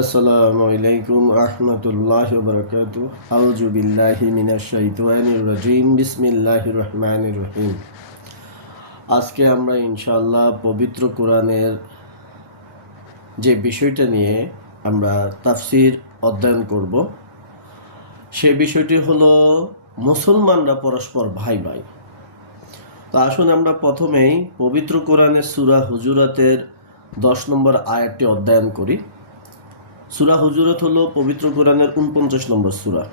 আসসালামু আলাইকুম রহমতুল্লাহি ওয়া বারাকাতুহু। আউযু বিল্লাহি মিনাশ শাইতানির রাজিম। বিসমিল্লাহির রহমানির রহিম। আজকে আমরা ইনশাআল্লাহ পবিত্র কোরআনের যে বিষয়টা নিয়ে আমরা তাফসীর অধ্যয়ন করব, সে বিষয়টি হলো মুসলমানরা পরস্পর ভাই ভাই। তো আসুন আমরা প্রথমেই পবিত্র কোরআনের সূরা হুজুরাতের 10 নম্বর আয়াতটি অধ্যয়ন করি। সূরা হুজুরাত হলো পবিত্র কোরআনের 49 নম্বর সূরা।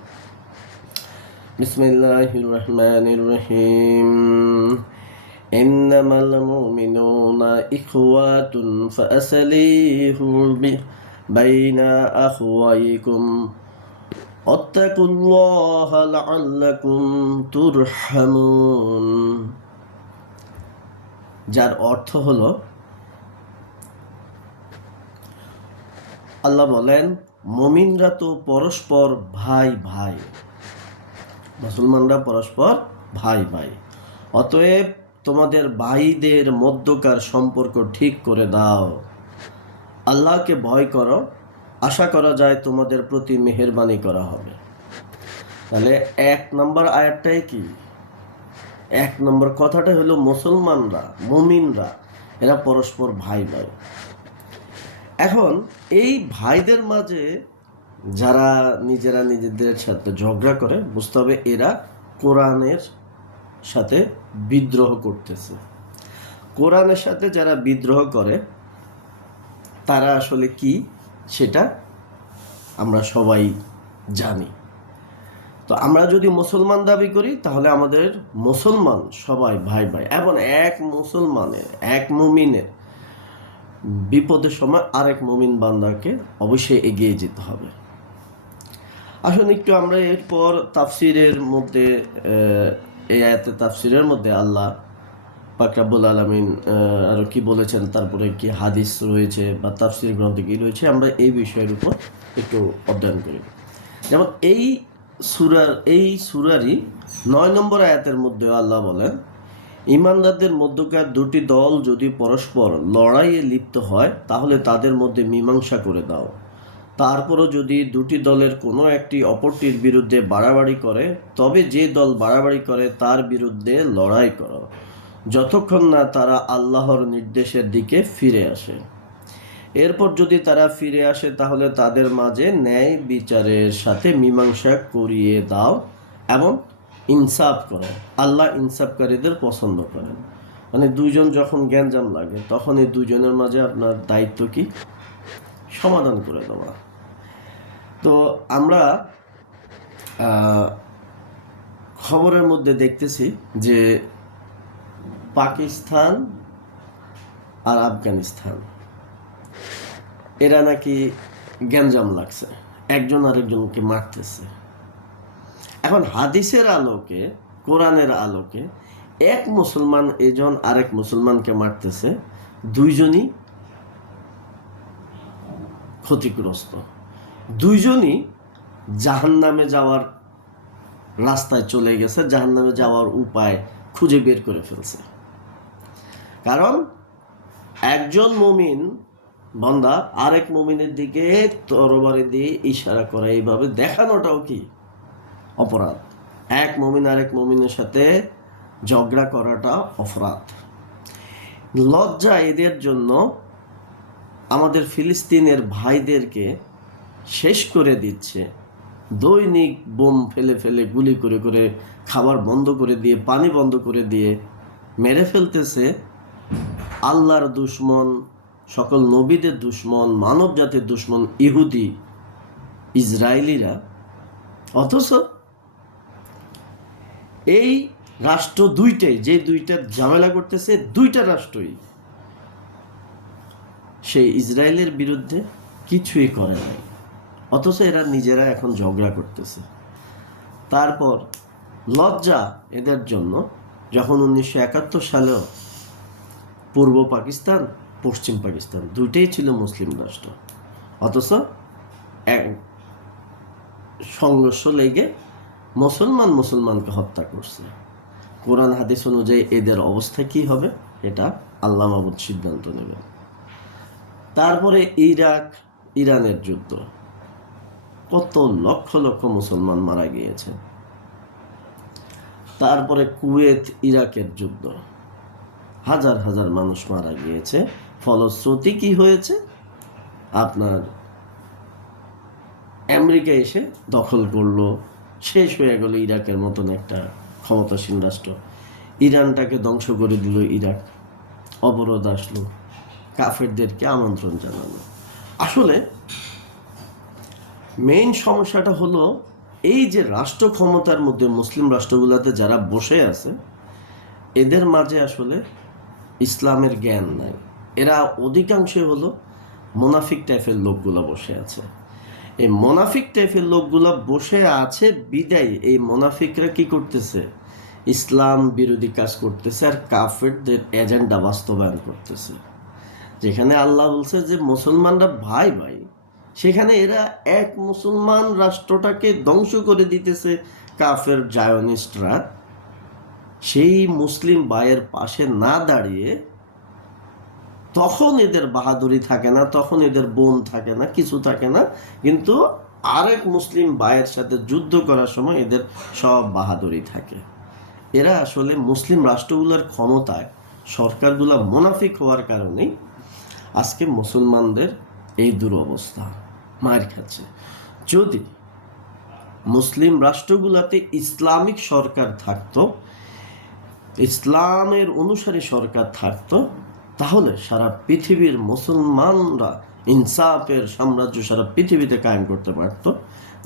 বিসমিল্লাহির রহমানির রহিম। ইন্নামাল মুমিনুনা ইখওয়াতুন ফাসলিহু বাইনা আখওয়াইকুম ওয়াত্তাকুল্লাহা লাআল্লাকুম তুরহামুন। যার অর্থ হলো, আল্লাহ বলেন, মুমিনরা তো পরস্পর ভাই ভাই, মুসলমানরা পরস্পর ভাই ভাই, অতএব তোমাদের ভাইদের মধ্যকার সম্পর্ক ঠিক করে দাও। আল্লাহকে ভয় করো, আশা করা যায় তোমাদের প্রতি মেহেরবানি করা হবে। তাহলে 1 নম্বর আয়াতটাই কি, 1 নম্বর কথাটা হলো মুসলমানরা, মুমিনরা এরা পরস্পর ভাই ভাই। এখন এই ভাইদের মাঝে যারা নিজেরা নিজেদের সাথে ঝগড়া করে, বুঝতে হবে এরা কোরআনের সাথে বিদ্রোহ করতেছে। কোরআনের সাথে যারা বিদ্রোহ করে তারা আসলে কি সেটা আমরা সবাই জানি। তো আমরা যদি মুসলমান দাবি করি তাহলে আমাদের মুসলমান সবাই ভাই ভাই, এবং এক মুসলমানের, এক মুমিনের বিপদের সময় আরেক মুমিন বান্দাকে অবশ্যই এগিয়ে যেতে হবে। আসুন একটু আমরা এরপর তাফসিরের মধ্যে, এই আয়াতের তাফসিরের মধ্যে আল্লাহ পাক রব্বুল আলামিন আরও কি বলেছেন, তারপরে কি হাদিস রয়েছে বা তাফসির গ্রন্থে কি রয়েছে, আমরা এই বিষয়ের উপর একটু অধ্যয়ন করি। যেমন এই সূরারই 9 নম্বর আয়াতের মধ্যে আল্লাহ বলেন, ঈমানদারদের মধ্যকার দুটি দল যদি পরস্পর লড়াইয়ে লিপ্ত হয় তাহলে তাদের মধ্যে মীমাংসা করে দাও। তারপরও যদি দুটি দলের কোনো একটি অপরটির বিরুদ্ধে বাড়াবাড়ি করে, তবে যে দল বাড়াবাড়ি করে তার বিরুদ্ধে লড়াই করো, যতক্ষণ না তারা আল্লাহর নির্দেশের দিকে ফিরে আসে। এরপর যদি তারা ফিরে আসে তাহলে তাদের মাঝে ন্যায় বিচারের সাথে মীমাংসা করিয়ে দাও এবং ইনসাফ করো। আল্লাহ ইনসাফকারীদের পছন্দ করেন। মানে দুইজন যখন গ্যাঞ্জাম লাগে তখন এই দুজনের মাঝে আপনার দায়িত্ব কি, সমাধান করে দেওয়া। তো আমরা খবরের মধ্যে দেখতেছি যে পাকিস্তান আর আফগানিস্তান এরা নাকি গ্যাঞ্জাম লাগছে, একজন আরেকজনকে মারতেছে। এখন হাদিসের আলোকে, কোরআনের আলোকে এক মুসলমান এজন আরেক মুসলমানকে মারতেছে, দুইজনই ক্ষতিগ্রস্ত, দুইজনই জাহান্নামে যাওয়ার রাস্তায় চলে গেছে, জাহান্নামে যাওয়ার উপায় খুঁজে বের করে ফেলছে। কারণ একজন মুমিন বান্দা আরেক মুমিনের দিকে তরবারি দিয়ে ইশারা করা, এইভাবে দেখানোটাও কি অপরাধ। এক মুমিন আরেক মুমিনের সাথে ঝগড়া করাটা অপরাধ। লজ্জা এদের জন্য আমাদের ফিলিস্তিনের ভাইদেরকে শেষ করে দিচ্ছে। দৈনিক বোম ফেলে ফেলে, গুলি করে করে, খাবার বন্ধ করে দিয়ে, পানি বন্ধ করে দিয়ে মেরে ফেলতেছে আল্লাহর দুশ্মন, সকল নবীদের দুশ্মন, মানব জাতির দুশ্মন ইহুদি ইসরায়েলিরা। অথচ এই রাষ্ট্র দুইটাই, যে দুইটা ঝামেলা করতেছে, দুইটা রাষ্ট্রই সেই ইসরায়েলের বিরুদ্ধে কিছুই করে নাই, অথচ এরা নিজেরা এখন ঝগড়া করতেছে। তারপর লজ্জা এদের জন্য যখন 1971 সালেও পূর্ব পাকিস্তান, পশ্চিম পাকিস্তান দুইটাই ছিল মুসলিম রাষ্ট্র, অথচ এক সংঘর্ষ লেগে মুসলমানকে হত্যা করছে। কোরআন হাদিস অনুযায়ী এদের অবস্থা কি হবে এটা আল্লাহ মাবুদ সিদ্ধান্ত নেবেন। তারপরে ইরাক, ইরানের যুদ্ধ, কত লক্ষ লক্ষ মুসলমান মারা গিয়েছে। তারপরে কুয়েত ইরাকের যুদ্ধ, হাজার হাজার মানুষ মারা গিয়েছে। ফলশ্রুতি কি হয়েছে? আপনার আমেরিকা এসে দখল করলো, শেষ হয়ে গেল ইরাকের মতন একটা ক্ষমতাসীন রাষ্ট্র। ইরানটাকে ধ্বংস করে দিল ইরাক, অবরোধ আসলো, কাফেরদেরকে আমন্ত্রণ জানালো। আসলে মেইন সমস্যাটা হলো এই যে রাষ্ট্র ক্ষমতার মধ্যে মুসলিম রাষ্ট্রগুলোতে যারা বসে আছে, এদের মাঝে আসলে ইসলামের জ্ঞান নাই। এরা অধিকাংশই হলো মোনাফিক টাইপের লোকগুলো বসে আছে। এই মোনাফিক টাইপের লোকগুলো বসে আছে বিদায় এই মোনাফিকরা কি করতেছে? ইসলাম বিরোধী কাজ করতেছে আর কাফেরদের এজেন্ডা বাস্তবায়ন করতেছে। যেখানে আল্লাহ বলছে যে মুসলমানরা ভাই ভাই, সেখানে এরা এক মুসলমান রাষ্ট্রটাকে ধ্বংস করে দিতেছে কাফের জায়নিস্টরা। সেই মুসলিম ভাইয়ের পাশে না দাঁড়িয়ে তখন এদের বাহাদুরি থাকে না, তখন এদের বোন থাকে না, কিছু থাকে না, কিন্তু আরেক মুসলিম ভাইয়ের সাথে যুদ্ধ করার সময় এদের সব বাহাদুরি থাকে। এরা আসলে মুসলিম রাষ্ট্রগুলোর ক্ষমতায় সরকারগুলো মুনাফিক হওয়ার কারণেই আজকে মুসলমানদের এই দুরবস্থা, মার খাচ্ছে। যদি মুসলিম রাষ্ট্রগুলোতে ইসলামিক সরকার থাকতো, ইসলামের অনুসারী সরকার থাকতো, তাহলে সারা পৃথিবীর মুসলমানরা ইনসাফের সাম্রাজ্য সারা পৃথিবীতে কায়েম করতে পারত,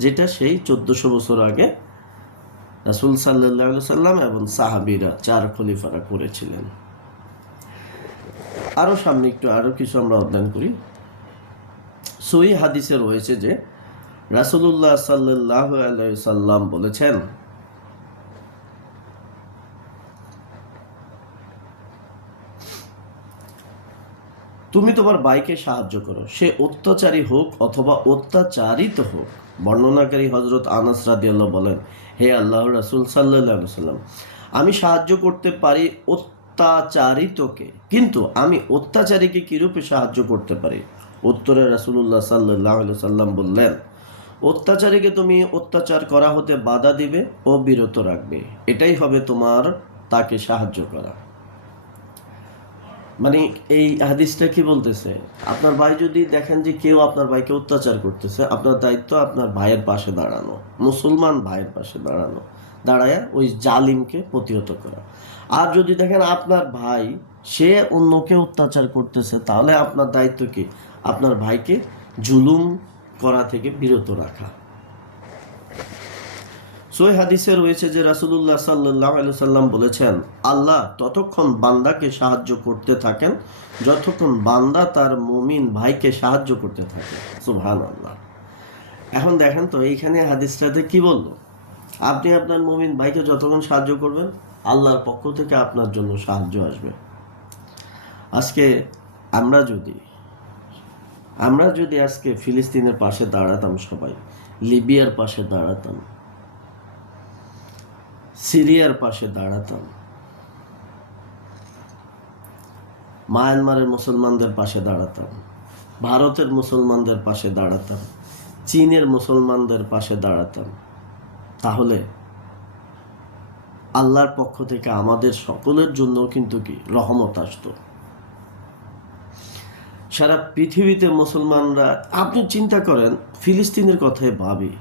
যেটা সেই 1400 বছর আগে রাসূল সাল্লাল্লাহু আলাইহি সাল্লাম এবং সাহাবীরা, 4 খলিফারা করেছিলেন। আরও সামনে আরও কিছু আমরা অধ্যয়ন করি। সহিহ হাদিসে রয়েছে যে রাসূলুল্লাহ সাল্লাল্লাহু আলাইহি সাল্লাম বলেছেন, তুমি তোমার ভাইকে সাহায্য করো, সে অত্যাচারী হোক অথবা অত্যাচারিত হোক। বর্ণনাকারী হযরত আনাস রাদিয়াল্লাহু বলেন, হে আল্লাহর রাসূল সাল্লাল্লাহু আলাইহি সাল্লাম, আমি সাহায্য করতে পারি অত্যাচারিতকে, কিন্তু আমি অত্যাচারীকে কিরূপে সাহায্য করতে পারি? উত্তরে রাসূলুল্লাহ সাল্লাল্লাহু আলাইহি সাল্লাম বললেন, অত্যাচারীকে তুমি অত্যাচার করা হতে বাধা দিবে ও বিরত রাখবে, এটাই হবে তোমার তাকে সাহায্য করা। মানে এই হাদিসটা কি বলতেছে? আপনার ভাই যদি দেখেন যে কেউ আপনার ভাইকে অত্যাচার করতেছে, আপনার দায়িত্ব আপনার ভাইয়ের পাশে দাঁড়ানো, মুসলমান ভাইয়ের পাশে দাঁড়ানো, দাঁড়ায় ওই জালিমকে প্রতিহত করা। আর যদি দেখেন আপনার ভাই সে অন্যকে অত্যাচার করতেছে, তাহলে আপনার দায়িত্ব কি? আপনার ভাইকে জুলুম করা থেকে বিরত রাখা। সহিহ হাদিসে রয়েছে যে রাসূলুল্লাহ সাল্লাল্লাহু আলাইহি সাল্লাম বলেছেন, আল্লাহ ততক্ষণ বান্দাকে সাহায্য করতে থাকেন যতক্ষণ বান্দা তার মুমিন ভাইকে সাহায্য করতে থাকে। সুবহানাল্লাহ। এখন দেখেন তো এইখানে হাদিসটাতে কি বলল? আপনি আপনার মুমিন ভাইকে যতক্ষণ সাহায্য করবেন, আল্লাহর পক্ষ থেকে আপনার জন্য সাহায্য আসবে। আজকে আমরা যদি আজকে ফিলিস্তিনের পাশে দাঁড়াতাম, সবাই লিবিয়ার পাশে দাঁড়াতাম, সিরিয়ার পাশে দাঁড়াতাম, মায়ানমারের মুসলমানদের পাশে দাঁড়াতাম, ভারতের মুসলমানদের পাশে দাঁড়াতাম, চীনের মুসলমানদের পাশে দাঁড়াতাম, তাহলে আল্লাহর পক্ষ থেকে আমাদের সকলের জন্য কিন্তু কি রহমত আসতো। সারা পৃথিবীতে মুসলমানরা, আপনি চিন্তা করেন, ফিলিস্তিনের কথাই ভাবি,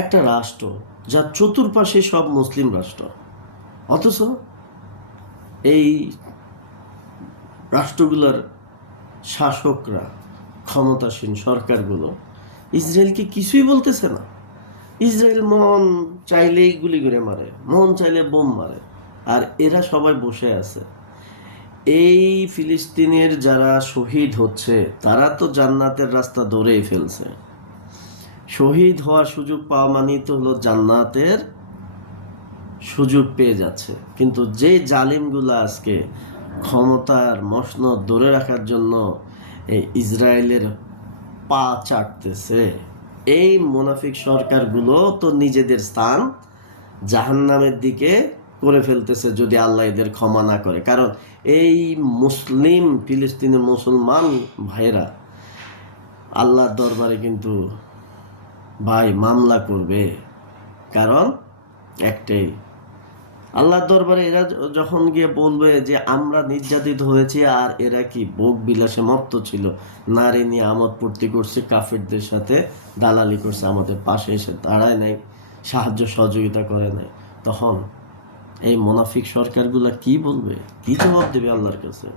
একটা রাষ্ট্র যার চতুর্পাশে সব মুসলিম রাষ্ট্র, অথচ এই রাষ্ট্রগুলোর শাসকরা, ক্ষমতাসীন সরকারগুলো ইসরায়েলকে কিছুই বলতেছে না। ইসরায়েল মন চাইলেই গুলি করে মারে, মন চাইলে বোম মারে, আর এরা সবাই বসে আছে। এই ফিলিস্তিনের যারা শহীদ হচ্ছে, তারা তো জান্নাতের রাস্তা ধরেই ফেলছে। শহীদ হওয়ার সুযোগ পাওয়া মানেই তো হলো জান্নাতের সুযোগ পেয়ে যাচ্ছে। কিন্তু যে জালিমগুলো আজকে ক্ষমতার মসনদ ধরে রাখার জন্য এই ইসরায়েলের পা চাটতেছে, এই মুনাফিক সরকারগুলো তো নিজেদের স্থান জাহান্নামের দিকে করে ফেলতেছে যদি আল্লাহ এদের ক্ষমা না করে। কারণ এই মুসলিম ফিলিস্তিনের মুসলমান ভাইরা আল্লাহর দরবারে কিন্তু ভাই মামলা করবে। কারণ একটাই, আল্লাহর দরবারে এরা যখন গিয়ে বলবে যে আমরা নির্যাতিত হয়েছি আর এরা কি ভোগ বিলাসে মত্ত ছিল, নারী নিয়ে আমোদ ফুর্তি করছে, কাফিরদের সাথে দালালি করছে, আমাদের পাশে এসে দাঁড়ায় নাই, সাহায্য সহযোগিতা করে নাই, তখন এই মুনাফিক সরকারগুলা কি বলবে, কি জবাব দেবে আল্লাহর কাছে?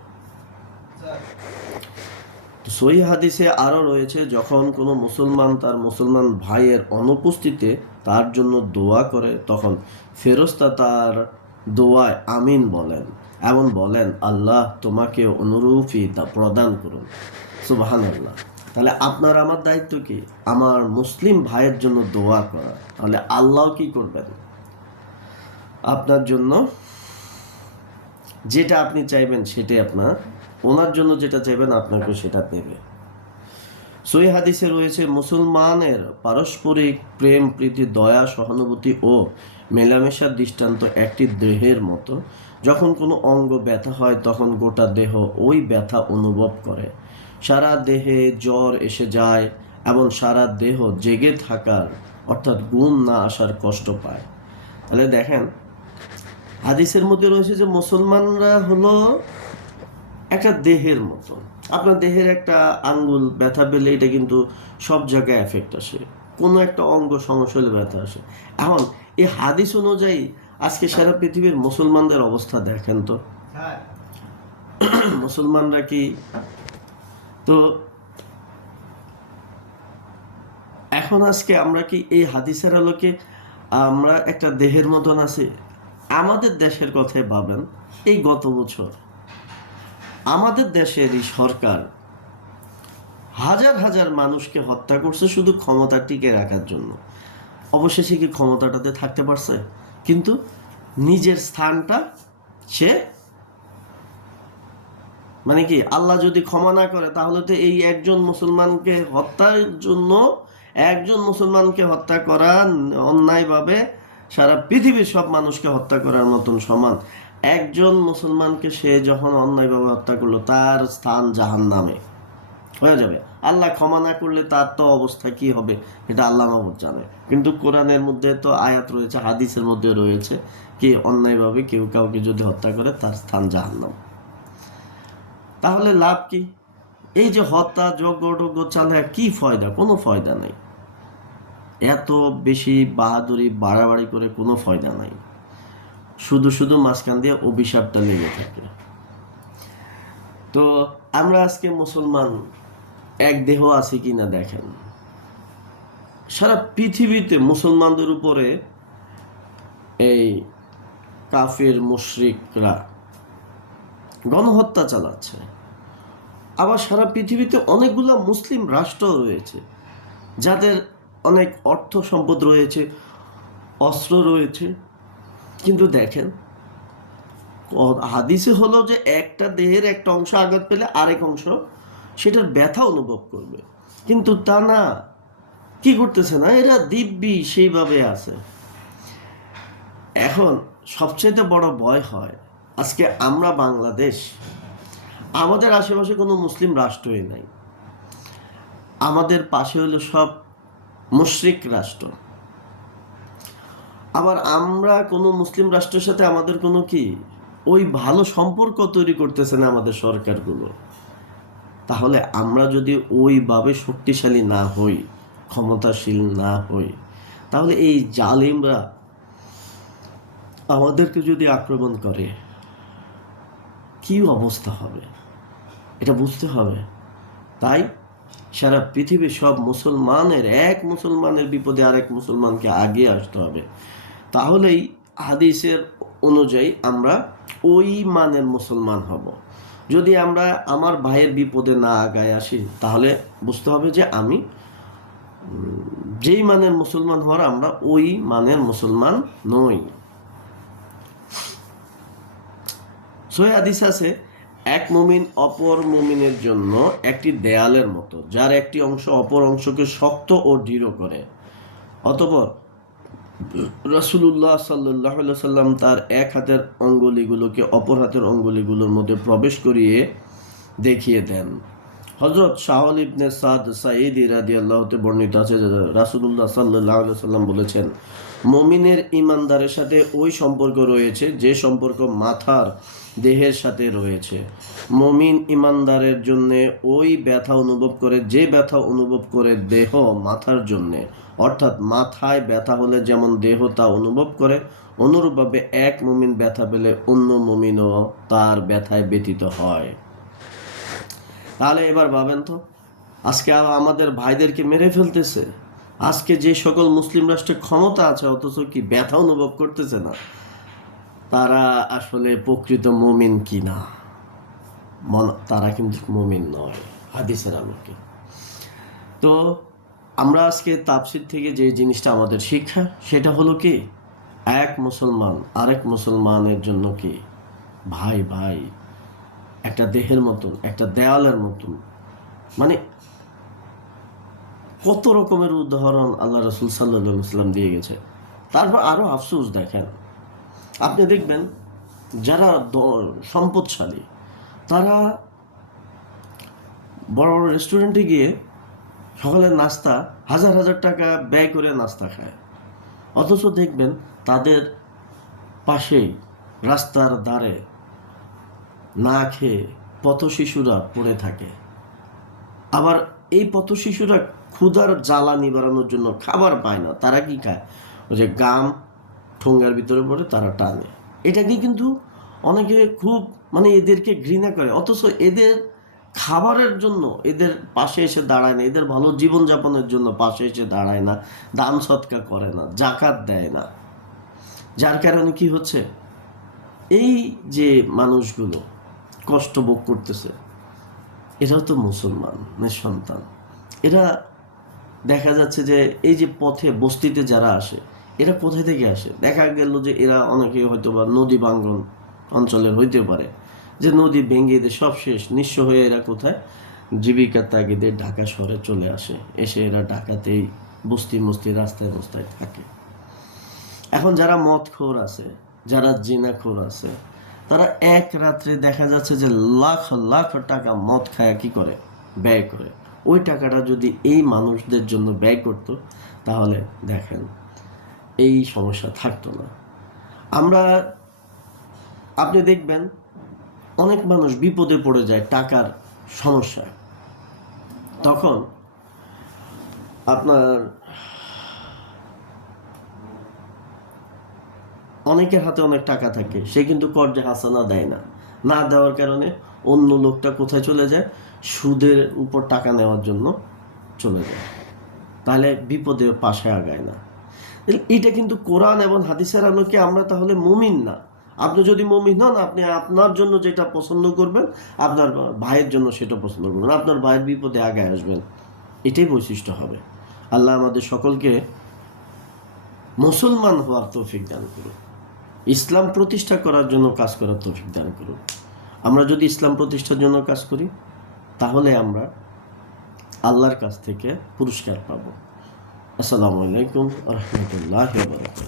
সহিহ হাদিসে আরও রয়েছে, যখন কোনো মুসলমান তার মুসলমান ভাইয়ের অনুপস্থিতিতে তার জন্য দোয়া করে, তখন ফেরেশতা তার দোয়ায় আমিন বলেন এবং বলেন, আল্লাহ তোমাকে অনুরূপই তা প্রদান করুন। সুবহানাল্লাহ। তাহলে আপনার আমার দায়িত্ব কি? আমার মুসলিম ভাইয়ের জন্য দোয়া করা। তাহলে আল্লাহ কি করবেন? আপনার জন্য যেটা আপনি চাইবেন সেটাই আপনার, ওনার জন্য যেটা চাইবেন আপনাকে সেটা দেবে। সহিহ হাদিসে রয়েছে, মুসলমানের পারস্পরিক প্রেম, প্রীতি, দয়া, সহানুভূতি ও মেলামেশার দৃষ্টান্ত একটি দেহের মতো। যখন কোনো অঙ্গ ব্যথা হয় তখন গোটা দেহ ওই ব্যথা অনুভব করে। সারা দেহে জ্বর এসে যায় এবং সারা দেহ জেগে থাকার অর্থাৎ ঘুম না আসার কষ্ট পায়। তাহলে দেখেন, হাদিসের মধ্যে রয়েছে যে মুসলমানরা হলো একটা দেহের মতো। আপনার দেহের একটা আঙ্গুল ব্যথা পেলে এটা কিন্তু সব জায়গায় এফেক্ট আসে, কোনো একটা অঙ্গ সমস্যা হলে ব্যথা আসে। এখন এই হাদিস অনুযায়ী আজকে সারা পৃথিবীর মুসলমানদের অবস্থা দেখেন তো, মুসলমানরা কি তো এখন আজকে আমরা কি এই হাদিসের আলোকে আমরা একটা দেহের মতন আছি? আমাদের দেশের কথাই ভাবেন, এই গত বছর আমাদের দেশেরই সরকার হাজার হাজার মানুষকে হত্যা করছে শুধু ক্ষমতা টিকে রাখার জন্য। অবশেষে কি ক্ষমতাটাতে থাকতে পারছে? কিন্তু নিজের স্থানটা সে মানে কি, আল্লাহ যদি ক্ষমা না করে তাহলে তো এই একজন মুসলমানকে হত্যার জন্য, একজন মুসলমানকে হত্যা করা অন্যায়ভাবে সারা পৃথিবীর সব মানুষকে হত্যা করার মতন সমান। একজন মুসলমানকে সে যখন অন্যায়ভাবে হত্যা করলো তার স্থান জাহান্নামে হয়ে যাবে। আল্লাহ ক্ষমা না করলে তার তো অবস্থা কি হবে এটা আল্লাহ মাহবুব জানে। কিন্তু কোরআনের মধ্যে তো আয়াত রয়েছে, হাদিসের মধ্যে রয়েছে কি অন্যায়ভাবে কেউ কাউকে যদি হত্যা করে তার স্থান জাহান্নাম। তাহলে লাভ কি? এই যে হত্যা যজ্ঞ চালায় কি ফয়দা? কোনো ফয়দা নাই। এত বেশি বাহাদুরি বাড়াবাড়ি করে কোনো ফয়দা নাই, শুধু শুধু মাঝখান দিয়ে অভিশাপটা লেগে থাকে। তো আমরা আজকে মুসলমান এক দেহ আছি কিনা দেখেন, সারা পৃথিবীতে মুসলমানদের উপরে এই কাফির মুশরিকরা গণহত্যা চালাচ্ছে। আবার সারা পৃথিবীতে অনেকগুলো মুসলিম রাষ্ট্র রয়েছে যাদের অনেক অর্থ সম্পদ রয়েছে, অস্ত্র রয়েছে, কিন্তু দেখেন হাদিসে হলো যে একটা দেহের একটা অংশ আঘাত পেলে আরেক অংশ সেটার ব্যথা অনুভব করবে, কিন্তু তা না, কি করতেছে না, এরা দিব্যি সেইভাবে আছে। এখন সবচেয়ে বড় ভয় হয় আজকে আমরা বাংলাদেশ, আমাদের আশেপাশে কোনো মুসলিম রাষ্ট্রই নাই, আমাদের পাশে হলো সব মুশরিক রাষ্ট্র। আবার আমরা কোনো মুসলিম রাষ্ট্রের সাথে আমাদের কোনো কি ওই ভালো সম্পর্ক তৈরি করতেছে না আমাদের সরকারগুলো। তাহলে আমরা যদি ওইভাবে শক্তিশালী না হই, ক্ষমতাশীল না হই, তাহলে এই জালিমরা আমাদেরকে যদি আক্রমণ করে কি অবস্থা হবে এটা বুঝতে হবে। তাই সারা পৃথিবীর সব মুসলমানের, এক মুসলমানের বিপদে আরেক মুসলমানকে আগে আসতে হবে। তাহলেই হাদিসের অনুযায়ী আমরা ওই মানের মুসলমান হব। যদি আমরা আমার ভাইয়ের বিপদে না আগায় আসি তাহলে বুঝতে হবে যে আমি যেই মানের মুসলমান হওয়ার, আমরা ওই মানের মুসলমান নই। সহিহ হাদিস আছে, এক মুমিন অপর মুমিনের জন্য একটি দেয়ালের মতো, যার একটি অংশ অপর অংশকে শক্ত ও দৃঢ় করে। অতঃপর রাসূলুল্লাহ সাল্লাল্লাহু আলাইহি সাল্লাম তার এক হাতের অঙ্গুলিগুলোকে অপর হাতের অঙ্গুলিগুলোর মধ্যে প্রবেশ করিয়ে দেখিয়ে দেন। হযরত শাহল ইবনে সাদ সাঈদী রাদিয়াল্লাহু তে বর্ণিত আছে যে রাসূলুল্লাহ সাল্লাল্লাহু আলাইহি ওয়াসাল্লাম বলেছেন, মুমিনের ঈমানদারের সাথে ওই সম্পর্ক রয়েছে যে সম্পর্ক মাথার দেহের সাথে রয়েছে। মুমিন ঈমানদারের জন্য ওই ব্যথা অনুভব করে যে ব্যথা অনুভব করে দেহ মাথার জন্য, অর্থাৎ মাথায় ব্যথা হলে যেমন দেহ তা অনুভব করে, অনুরূপভাবে এক মুমিন ব্যথা পেলে অন্য মুমিনও তার ব্যথায় ব্যথিত হয়। তাহলে এবার ভাবেন তো, আজকে আমাদের ভাইদেরকে মেরে ফেলতেছে, আজকে যে সকল মুসলিম রাষ্ট্রে ক্ষমতা আছে অথচ কি ব্যথা অনুভব করতেছে না, তারা আসলে প্রকৃত মুমিন কি না? তারা কিন্তু মুমিন নয় হাদিসের আলোকে। তো আমরা আজকে তাফসীর থেকে যে জিনিসটা আমাদের শিক্ষা, সেটা হলো কি, এক মুসলমান আরেক মুসলমানের জন্য কি ভাই ভাই, একটা দেহের মতন, একটা দেওয়ালের মতন। মানে কত রকমের উদাহরণ আল্লাহ রাসূল সাল্লাল্লাহু আলাইহি ওয়াসাল্লাম দিয়ে গেছে। তারপর আরো আফসোস দেখেন, আপনি দেখবেন যারা সম্পদশালী তারা বড় বড় রেস্টুরেন্টে গিয়ে সকালের নাস্তা হাজার হাজার টাকা ব্যয় করে নাস্তা খায়, অথচ দেখবেন তাদের পাশেই রাস্তার ধারে না খেয়ে পথ শিশুরা পড়ে থাকে। আবার এই পথ শিশুরা ক্ষুধার জ্বালা নিবারণের জন্য খাবার পায় না, তারা কি খায়? ওই যে গাম ঠোঙ্গার ভিতরে পড়ে তারা টানে। এটাকে কিন্তু অনেকে খুব এদেরকে ঘৃণা করে, অথচ এদের খাবারের জন্য এদের পাশে এসে দাঁড়ায় না, এদের ভালো জীবনযাপনের জন্য পাশে এসে দাঁড়ায় না, দান সৎকা করে না, জাকাত দেয় না। যার কারণে কি হচ্ছে, এই যে মানুষগুলো কষ্ট ভোগ করতেছে, এরাও তো মুসলমানের সন্তান। এরা দেখা যাচ্ছে যে এই যে পথে বস্তিতে যারা আসে, এরা কোথায় থেকে আসে? দেখা গেল যে এরা অনেকে হয়তো বা নদী বাঙ্গন অঞ্চলের হইতে পারে, যে নদী ভেঙে দিয়ে সব শেষ, নিঃস্ব হয়ে এরা কোথায় জীবিকার তাগিদে ঢাকা শহরে চলে আসে, এসে এরা ঢাকাতেই বস্তি মস্তি রাস্তায় রাস্তায় থাকে। এখন যারা মদখোর আছে, যারা জিনাখোর আছে, তারা এক রাত্রে দেখা যাচ্ছে যে লাখ লাখ টাকা মদ খায় কি করে, ব্যয় করে। ওই টাকাটা যদি এই মানুষদের জন্য ব্যয় করত, তাহলে দেখেন এই সমস্যা থাকতো না। আপনি দেখবেন অনেক মানুষ বিপদে পড়ে যায় টাকার সমস্যায়, তখন আপনার অনেকের হাতে অনেক টাকা থাকে, সে কিন্তু কর্জে হাসানা দেয় না, না দেওয়ার কারণে অন্য লোকটা কোথায় চলে যায়, সুদের উপর টাকা নেওয়ার জন্য চলে যায়, তাহলে বিপদে পাশে আগায় না। এটা কিন্তু কোরআন এবং হাদিসের আলোকে আমরা তাহলে মুমিন না। আপনি যদি মুমিন হন, আপনি আপনার জন্য যেটা পছন্দ করবেন, আপনার ভাইয়ের জন্য সেটা পছন্দ করবেন, আপনার ভাইয়ের বিপদে আগায় আসবেন, এটাই বৈশিষ্ট্য হবে। আল্লাহ আমাদের সকলকে মুসলমান হওয়ার তৌফিক দান করুন, ইসলাম প্রতিষ্ঠা করার জন্য কাজ করার তৌফিক দান করুন। আমরা যদি ইসলাম প্রতিষ্ঠার জন্য কাজ করি, তাহলে আমরা আল্লাহর কাছ থেকে পুরস্কার পাব। আসসালামু আলাইকুম ওয়া রাহমাতুল্লাহি ওয়া বারাকাতুহু।